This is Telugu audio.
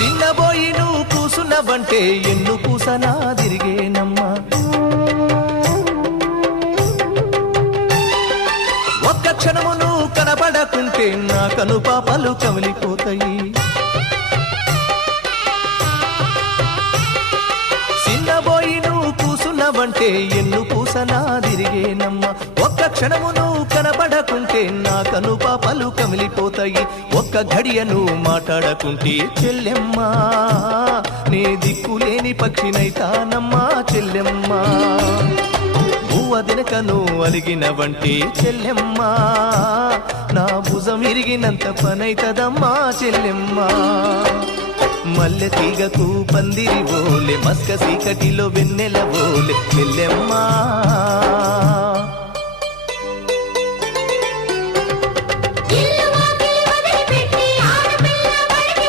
చిన్నబోయి నువ్వు కూసున్నవంటే ఎన్ను పూసనా తిరిగేనమ్మా ఒక్క క్షణము నువ్వు కనబడకుంటే నా కను పాపలు కమిలిపోతాయి చిన్నబోయి నువ్వు కూసున్నవంటే ఎన్ను పూసనా తిరిగేనమ్మా ఒక్క క్షణము నువ్వు కనబడకుంటే నా కను పాపలు కమిలిపోతాయి ఒక్క గడియ నువ్వు మాట్లాడకుంటే చెల్లెమ్మా నే దిక్కులేని పక్షినైతానమ్మా చెల్లెమ్మా భూవదినక నువ్వు అలిగినవంటే చెల్లెమ్మా నా భుజం ఇరిగినంత పనైతదమ్మా చెల్లెమ్మా మల్లె తీగకు పందిరి ఓలే మస్క సీకటిలో వెన్నెల ఓలే చెల్లెమ్మా